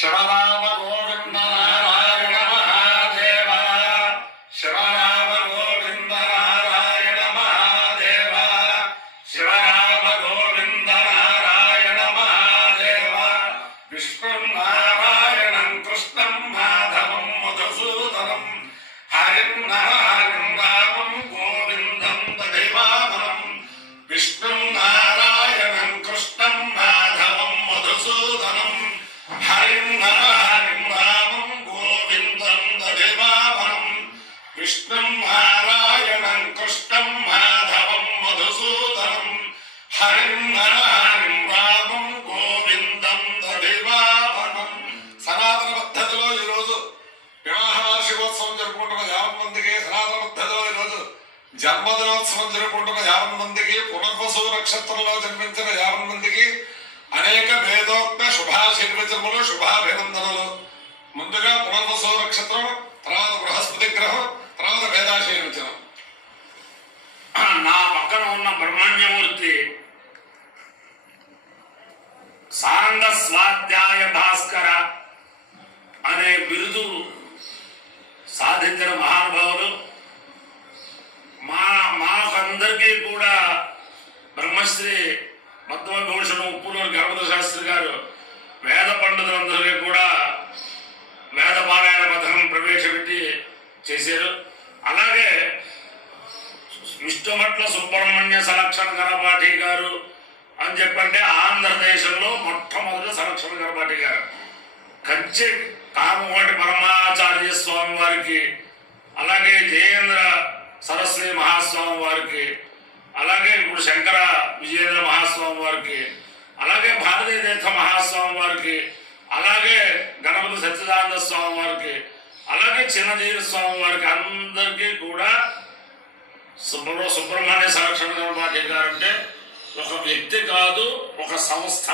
శివరామ గోవింద నారాయణ మహాదేవ శివరామ గోవింద నారాయణ మహాదేవ శివరామ గోవింద నారాయణ మహాదేవ విష్ణుం నారాయణం కృష్ణం మాధవం మధుసూదనం హరిం హరిం రామం గోవిందం దైవామరం విష్ణుం నారాయణం కృష్ణం మాధవం మధుసూదనం హరిం హరిం రామం గోవిందం దైవామరం విష్ణుం నారాయణం కృష్ణం మాధవం మధుసూదనం హరిం హరిం రామం గోవిందం దైవామరం. సనాతన పద్ధతిలో ఈరోజు వివాహ వార్షికోత్సవం జరుపుకుంటున్న 50 మందికి, సనాతన పద్ధతిలో ఈరోజు జన్మదినోత్సవం జరుపుకుంటున్న 50 మందికి, పునర్వసు నక్షత్రంలో జన్మించిన 50 మందికి అనేక వేదోక్త శుభాశీర్వచనములు, శుభాభినందనలు. ముందుగా పునర్వసు నక్షత్రం, తర్వాత బృహస్పతి గ్రహం, తర్వాత వేదాశీర్వచనం. నా పక్కన ఉన్న బ్రహ్మణ్యమూర్తి సారంగ స్వాధ్యాయ భాస్కర అనే బిరుదు సాధించిన మహానుభావులు. మాకందరికీ కూడా బ్రహ్మశ్రీ పద్మభూషణం ఉప్పులూరు గణపతి శాస్త్రి గారు వేద పండితులందరికీ కూడా వేద పారాయణ పథకం ప్రవేశపెట్టి చేశారు. అలాగే విష్ణుమట్ల సుబ్రహ్మణ్య సలక్షణ గణపాఠి గారు అని చెప్పంటే ఆంధ్రదేశంలో మొట్టమొదటి సలక్షణ గణపాఠి గారు. కంచి కామకోటి పరమాచార్య స్వామి వారికి, అలాగే జయేంద్ర సరస్వతి మహాస్వామి వారికి, అలాగే ఇప్పుడు శంకర విజయేంద్ర మహాస్వామి వారికి, అలాగే భారతీయ తీర్థ మహాస్వామి వారికి, అలాగే గణపతి సచ్చిదానంద స్వామి వారికి, అలాగే చిన్నజీవి స్వామి వారికి అందరికీ కూడా సుబ్రహ్మణ్య సంరక్షణ గణపాఠి గారు అంటే ఒక వ్యక్తి కాదు, ఒక సంస్థ,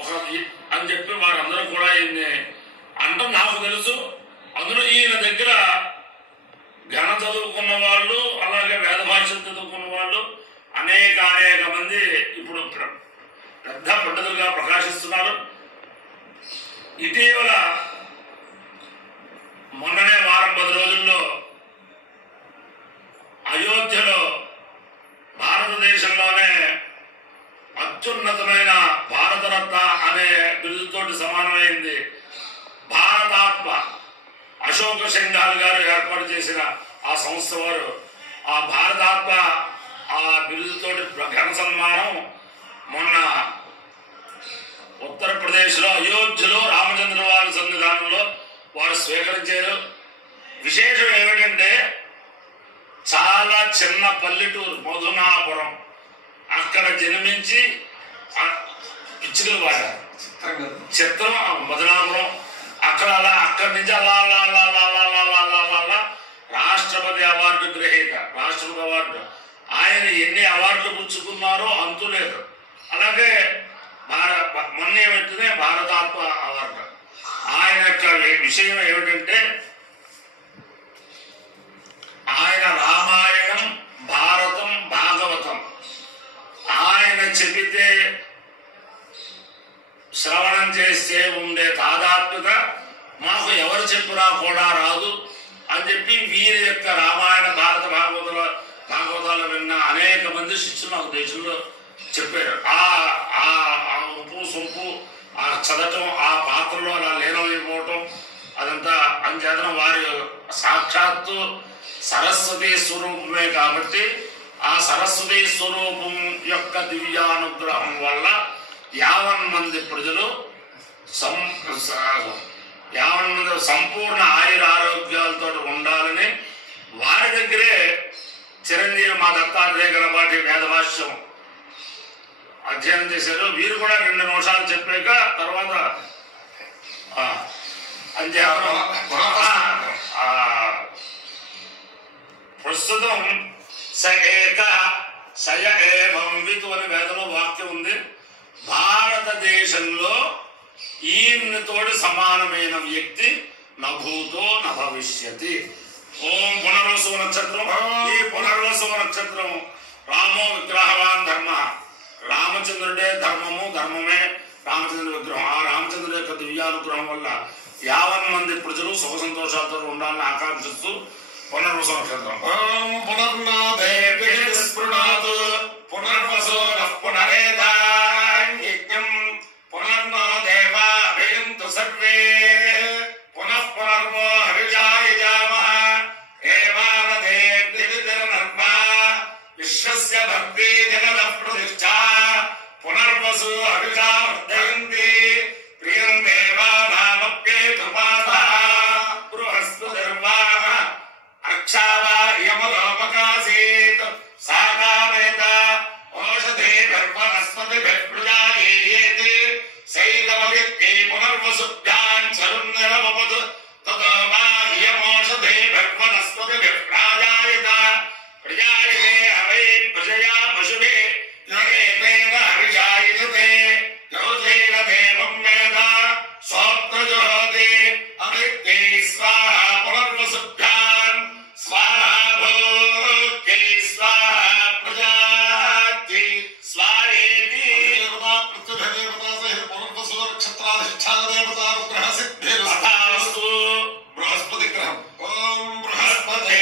ఒక అని చెప్పి వారందరూ కూడా ఈయన్ని అంటే నాకు తెలుసు. అందులో ఈయన దగ్గర ఘన చదువుకున్న వాళ్ళు, అలాగే వేద భాష చదువుకున్న వాళ్ళు అనేక మంది ఇప్పుడు పెద్ద పండితులుగా ప్రకాశిస్తున్నారు. ఇటీవల మొన్ననే వారం 10 రోజుల్లో అయోధ్యలో భారతదేశంలోనే అత్యున్నతమైన భారతరత్న అనే బిరుదుతోటి సమానమైంది భారతాత్మ అశోక సింఘాల్ గారు ఏర్పాటు చేసిన ఆ సంస్థ వారు ఆ భారతాత్మ ఆ బిరుదుతోటి ఘన సన్మానం మొన్న ఉత్తరప్రదేశ్లో అయోధ్యలో రామచంద్ర వారి సన్నిధానంలో వారు స్వీకరించారు. విశేషం ఏమిటంటే చాలా చిన్న పల్లెటూరు మధునాపురం, అక్కడ జన్మించి పిచ్చుకలు వాడారు చిత్రం మధునాపురం. అక్కడి నుంచి అలా రాష్ట్రపతి అవార్డు గ్రహీత, రాష్ట్రపతి అవార్డు. ఆయన ఎన్ని అవార్డులు పుచ్చుకున్నారో అంతులేదు. అలాగే మొన్న ఏమిటనే భారతాత్మ అవార్డు. ఆయన యొక్క విషయం ఏమిటంటే ఆయన రామాయణం, భారతం, భాగవతం ఆయన చెబితే శ్రవణం చేస్తే ఉండే తాదాత్మ్యత మాకు ఎవరు చెప్పినా కూడా రాదు అని చెప్పి వీరి యొక్క రామాయణ, భారత భాగవతాలు విన్న అనేక మంది శిష్యులు నాకు దేశంలో చెప్పారు. ఆ ఉప్పు సొంపు ఆ చదవటం, ఆ పాత్రలో అలా లీనమైపోవటం అదంతా అంచేతన వారి సాక్షాత్తు సరస్వతి స్వరూపమే కాబట్టి ఆ సరస్వతి స్వరూపం యొక్క దివ్యానుగ్రహం వల్ల 50 మంది ప్రజలు సంపూర్ణ ఆయురారోగ్యాలతో ఉండాలని వారి దగ్గరే చిరంజీవి మా దత్తాత్రేయ గణపాఠి వేదభాష్యం అధ్యయనం చేశారు. వీరు కూడా 2 నిమిషాలు చెప్పాక తర్వాత ప్రస్తుతం సయ ఏవం వితు అని వేదంలో వాక్యం ఉంది. భారతదేశంలో ఈయనతోటి సమానమైన వ్యక్తి నభూతో నభవిష్యతి. ఓం పునర్వసు నక్షత్రం. ఈ పునర్వసు నక్షత్రం రామో విగ్రహవాన్ ధర్మ, రామచంద్రుడే ధర్మము, ధర్మమే రామచంద్ర విగ్రహం. ఆ రామచంద్రుడి యొక్క దివ్యానుగ్రహం వల్ల 50 మంది ప్రజలు సుఖ సంతోషాలతో ఉండాలని ఆకాంక్షిస్తూ పునర్వసు నక్షత్రం. ఓం పునర్నాథేస్పృణాతు పునర్వసో పునరేదాన్యజ్ఞం పునర్నో దేవా అభియంతు సర్వే పునః పునర్వో హవిషాయజామః ఏమానదేవ్యతిర్నర్మా విశ్వస్య భక్తి జగదః ప్రతిష్ఠా పునర్వసు హవిషా వర్ధయంతి ప్రియం దేవానామప్యేతుపాదః బృహస్పతిర్వాహ అక్షావా యమలోపకాసీత్ సాకామేత ఓషధేర్వనస్పతిభిర్ప్రజాయేతి సైదమవిత్తే పునర్వసుభ్యాం చరున్నరమపత్ తతో వా యమోషధేర్వనస్పతిభిర్ప్రాజాయత ప్రజాయతే హవై ప్రజయా పశుభే యగేతేన హవిషాయతే యోజేన దేవం వేద సోత్రజోహతి అవిత్తే స్వాహా పునర్వసుభ్యాం స్వాహా భూత్యై స్వాహా ప్రజాత్యై స్వాహేతి. ప్రత్యుదేవతా సహిత పునర్వసు నక్షత్రాధిష్టాన దేవతా విగ్రహ సిద్ధిరస్తు. తథాస్తు. బృహస్పతి గ్రహం. ఓం బృహస్పతే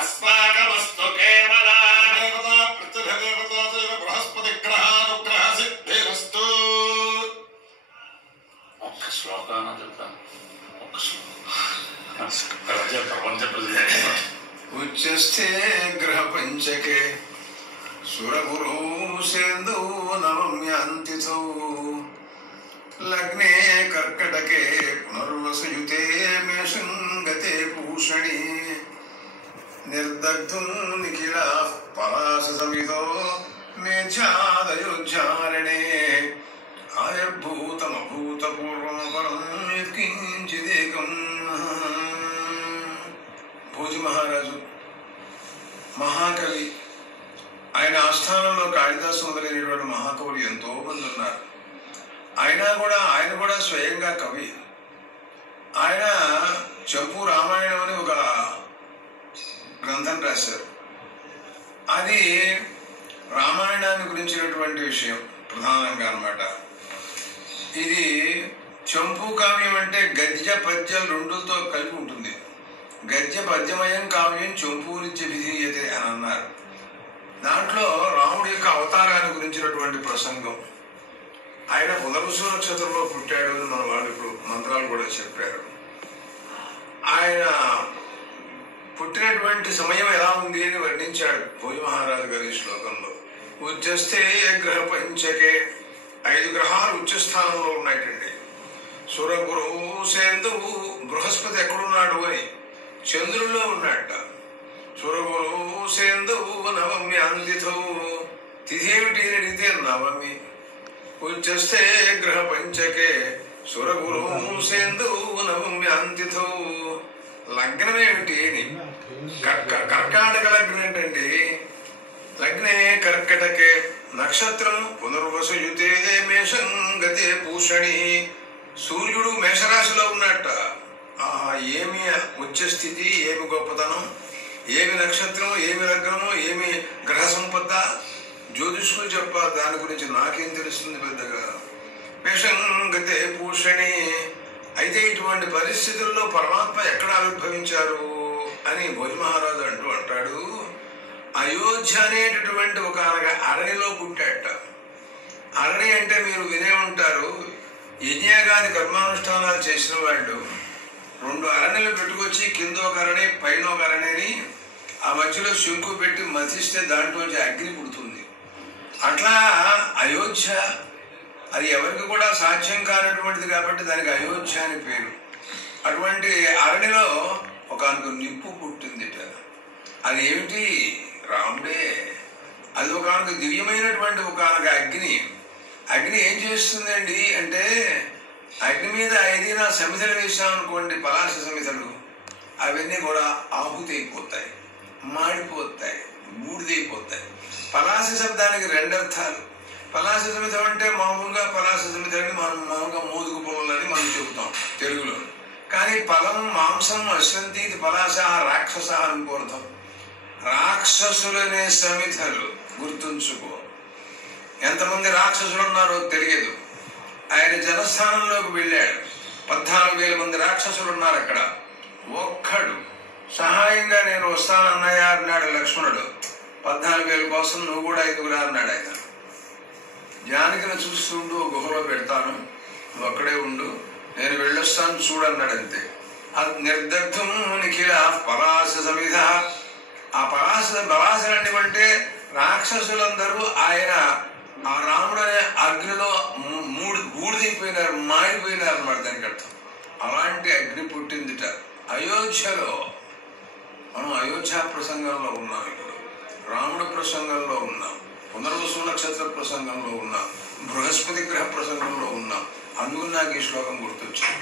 అస్మాకమస్తు కేవలా. దేవతా ప్రత్యుదేవతా సహిత బృహస్పతి గ్రహానుగ్రహ సిద్ధిరస్తు. ఒక్క శ్లోకాన చెప్తాను. ఒక్క ప్రపంచ ప్రజలు ఉచ్ఛస్థే గ్రహ పంచకే సురగురు సేందు నవమ్యాంతిథౌ లగ్నే కర్కటకే పునర్వసయుతే మేషం గతే పూషణి నిర్దగ్ధుం నిఖిల పరాశ సమితో మేధ్యాదయోధ్యారణే ఆయుర్భూతమభూతపూర్వం పరం యత్కించిదేకం. భోజి మహారాజు మహాకవి. ఆయన ఆస్థానంలో కాళిదాసు మొదలైనటువంటి మహాకవులు ఎంతో మంది ఉన్నారు. ఆయన కూడా స్వయంగా కవి. ఆయన చంపు రామాయణం అని ఒక గ్రంథం రాశారు. అది రామాయణాన్ని గురించినటువంటి విషయం ప్రధానంగా అన్నమాట. ఇది చంపు కావ్యం అంటే గద్య పద్యం రెండుతో కలిపి ఉంటుంది. గద్య పద్యమయం కావ్యం చంపూరిత్య విధీయతే అని అన్నారు. దాంట్లో రాముడి యొక్క అవతారాన్ని గురించినటువంటి ప్రసంగం. ఆయన పునర్వసు నక్షత్రంలో పుట్టాడు అని మన వాళ్ళు ఇప్పుడు మంత్రాలు కూడా చెప్పారు. ఆయన పుట్టినటువంటి సమయం ఎలా ఉంది అని వర్ణించాడు భోజ మహారాజు గారి శ్లోకంలో. ఉచ్ఛస్థే గ్రహ పంచకే 5 గ్రహాలు ఉచ్చస్థానంలో ఉన్నాయండి. సురగురు సేందువు బృహస్పతి ఎక్కడున్నాడు అని చంద్రుల్లో ఉన్నట్ట. సురగురు సేందువు నవమ్యాంతిథౌ తిథి ఏమిటి అని అడిగితే నవమి. ఉచ్ఛస్థే గ్రహ పంచకే సురగురు సేందువు నవమ్యాంతిథౌ లగ్నం ఏమిటి అని కర్కాటక లగ్నం ఏంటండి. లగ్నే కర్కటకే నక్షత్రం పునర్వసుయుతే మేషం గతే పూషణి. సూర్యుడు మేషరాశిలో ఉన్నట్ట. ఏమి ఉచ్చస్థితి, ఏమి గొప్పతనం, ఏమి నక్షత్రం, ఏమి లగ్నము, ఏమి గ్రహ సంపద జ్యోతిష్కులు చెప్పారు. దాని గురించి నాకేం తెలుస్తుంది పెద్దగా. మేషం గతే పూషణి. అయితే ఇటువంటి పరిస్థితుల్లో పరమాత్మ ఎక్కడ ఆవిర్భవించారు అని భోజ మహారాజు అంటాడు. అయోధ్య అనేటటువంటి ఒక అరణిలో పుట్టాట. అరణి అంటే మీరు వినే ఉంటారు. యజ్ఞగాది కర్మానుష్ఠానాలు చేసిన వాళ్ళు 2 అరణిలు పెట్టుకొచ్చి కింద ఒక అరణి పైన ఒక అరణిని ఆ మధ్యలో శంకు పెట్టి మతిస్తే దాంట్లోంచి అగ్ని పుడుతుంది. అట్లా అయోధ్య అది ఎవరికి కూడా సాధ్యం కానటువంటిది కాబట్టి దానికి అయోధ్య అని పేరు. అటువంటి అరణిలో ఒక నిప్పు పుట్టిందిట. అది ఏమిటి? రాముడే. అది ఒక దివ్యమైనటువంటి ఒక అగ్ని. అగ్ని ఏం చేస్తుందండి అంటే అగ్ని మీద ఏదైనా సమిధలు వేసామనుకోండి, పలాస సమిధలు, అవన్నీ కూడా ఆహుతి అయిపోతాయి, మాడిపోతాయి, బూడిదైపోతాయి. పలాస శబ్దానికి రెండు అర్థాలు. పలాస సమిధం అంటే మామూలుగా పలాస సమిధని మనం మామూలుగా మోదుగు పొలంలని మనం చెబుతాం తెలుగులో. కానీ ఫలం మాంసం అశ్వంతీతి పలాస రాక్షస అని కోరుతాం. రాక్షసులనే సమిధలు గుర్తుంచుకో. ఎంతమంది రాక్షసులు ఉన్నారో తెలియదు. ఆయన జనస్థానంలోకి వెళ్ళాడు. 14,000 మంది రాక్షసులు ఉన్నారు అక్కడ. ఒక్కడు సహాయంగా నేను వస్తానన్నయ్య అన్నాడు లక్ష్మణుడు. 14,000 కోసం నువ్వు కూడా 5 అన్నాడు ఆయన. జానకిని చూస్తుంటూ గుహలో పెడతాను, నువ్వు అక్కడే ఉండు, నేను వెళ్ళొస్తాను చూడన్నాడు. అంతే. నిర్దగ్ధం నిఖిల పలాస సమిధ. ఆ పలాసలండి అంటే రాక్షసులందరూ ఆయన ఆ రాముడు అనే అగ్నిలో బూడిదైపోయినారు, మాడిపోయినారు అన్నమాట దానికి అర్థం. అలాంటి అగ్ని పుట్టిందిట అయోధ్యలో. మనం అయోధ్య ప్రసంగంలో ఉన్నాం, ఇప్పుడు రాముడు ప్రసంగంలో ఉన్నాం, పునర్వసు నక్షత్ర ప్రసంగంలో ఉన్నాం, బృహస్పతి గ్రహ ప్రసంగంలో ఉన్నాం. అందుకు నాకు ఈ శ్లోకం గుర్తొచ్చింది.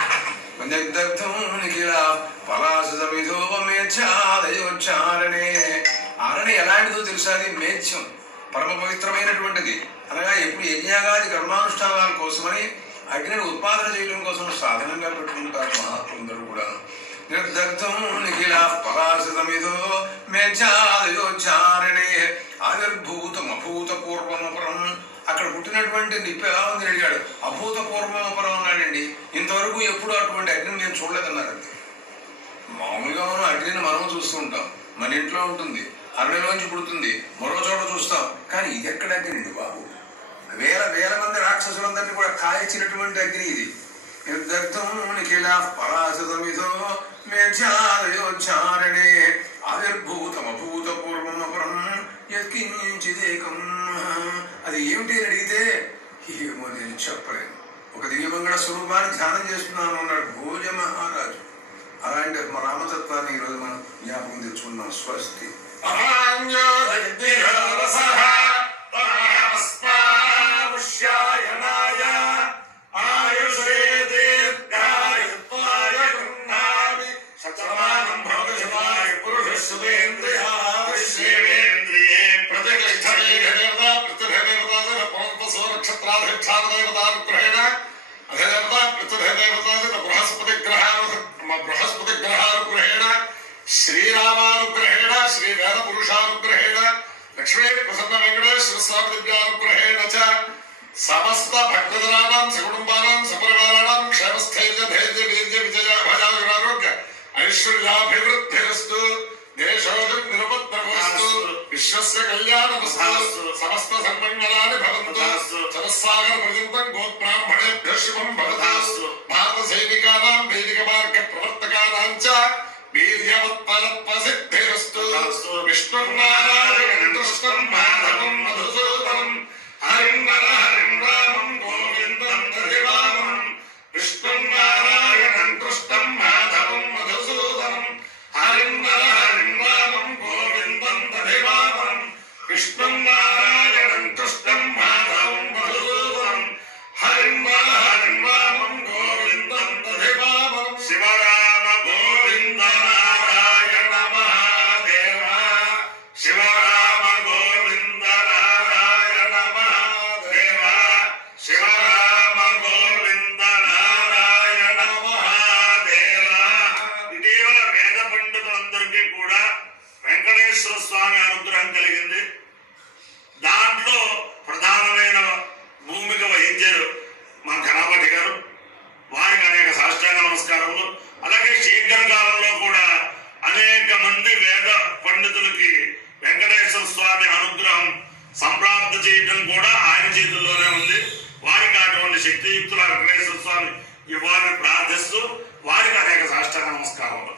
పలాస సమిధో మేధ్యాదయోచ్చారణే. ఆరణి ఎలాంటిదో తెలుసా? అది మేధ్యం, పరమ పవిత్రమైనటువంటిది. అనగా ఎప్పుడు యజ్ఞాగాది కర్మానుష్ఠానాల కోసమని అగ్నిని ఉత్పాదన చేయడం కోసం సాధనంగా పెట్టుకుంటారు మహాత్ములందరూ కూడా. నిర్దగ్ధం నిఖిల పలాస సమిధో మేధ్యాదయోచ్చారణే ఆవిర్భూతం అభూతపూర్వమపరం. అక్కడ పుట్టినటువంటి నిప్పు ఎలా ఉంది అడిగాడు. అభూతపూర్వమపరం అన్నాడండి. ఇంతవరకు ఎప్పుడు అటువంటి అగ్నిని నేను చూడలేదన్నారు. మామూలుగా మనం అగ్నిని మనం చూస్తూ ఉంటాం, మన ఇంట్లో ఉంటుంది, అరణ్యలోంచి పుడుతుంది, మరో చోట చూస్తాం. కానీ ఇది ఎక్కడ అగ్ని బాబు? వేల మంది రాక్షసులందరినీ కూడా కాల్చినటువంటి అగ్ని ఇది. నిర్దగ్ధం నిఖిల పలాస సమిధో మేధ్యాదయోచ్చారణే ఆవిర్భూతం అభూతపూర్వమపరం యత్కించిదేకం. అది ఏమిటి అని అడిగితే ఏమో నేను చెప్పలేను. ఒక దివ్యమంగళ స్వరూపాన్ని ధ్యానం చేస్తున్నాను అన్నాడు భోజ మహారాజు. అలాంటి రామతత్వాన్ని ఈరోజు మనం జ్ఞాపకం తెచ్చుకున్నాం. స్వస్తి. బృహస్పతి గ్రహానుగ్రహేణ శ్రీరామానుగ్రహేణ శ్రీ వేద పురుషానుగ్రహేణ లక్ష్మీ ప్రసన్న వెంకటేశ్వర స్వామి దివ్యానుగ్రహేణ చ సమస్త భక్తజనానాం సకుటుంబానాం సపరివారాణాం క్షేమస్థైర్య ధైర్య వీర్య విజయ భయాయురారోగ్య ఐశ్వర్యాభివృద్ధిరస్తు. దేశోజం నిరుపద్రవస్తు. విశ్వస్య కళ్యాణమస్తు. సమస్త సన్మంగళాని భవంతు. చరస్సాగర పర్యంతం గోబ్రాహ్మణేభ్యః శుభం భవతు. భారత సైనికానాం వైదిక మార్గ ప్రవర్తకానాం చ వీర్యవత్పరత్వసిద్ధిరస్తు. విష్ణుర్నారాయణం కృష్ణం మాధవం మధుసూదనం హరిం నర హరిం రామం గోవిందం దధివామం. విష్ణుర్నారాయణం కృష్ణం మాధవం మధుసూదనం హరిం నర హరిం రామం గోవిందం దధివామం. విష్ణుర్నారాయణం కృష్ణం మాధవం మధుసూదనం హరిం నర హరిం రామం గోవిందం దధివామం. శివరామ గోవింద నారాయణ మహాదేవ. శివరామ గోవింద నారాయణ మహాదేవ. శివరామ గోవింద నారాయణ మహాదేవ. ఇటీవల వేద పండితులందరికీ కూడా వెంకటేశ్వర స్వామి అనుగ్రహం కలిగింది. దాంట్లో ప్రధానమైన భూమిక వహించారు మా ఘనపతి గారు. వారికి అనేక సాష్టాంగ నమస్కారములు. అలాగే శీఘ్ర కాలంలో కూడా అనేక మంది వేద పండితులకి వెంకటేశ్వర స్వామి అనుగ్రహం సంప్రాప్తి చేయడం కూడా ఆయన చేతుల్లోనే ఉంది. వారికి అటువంటి శక్తియుక్తుల వెంకటేశ్వర స్వామి ఇవ్వాలని ప్రార్థిస్తూ వారికి అనేక సాష్టాంగ నమస్కారములు.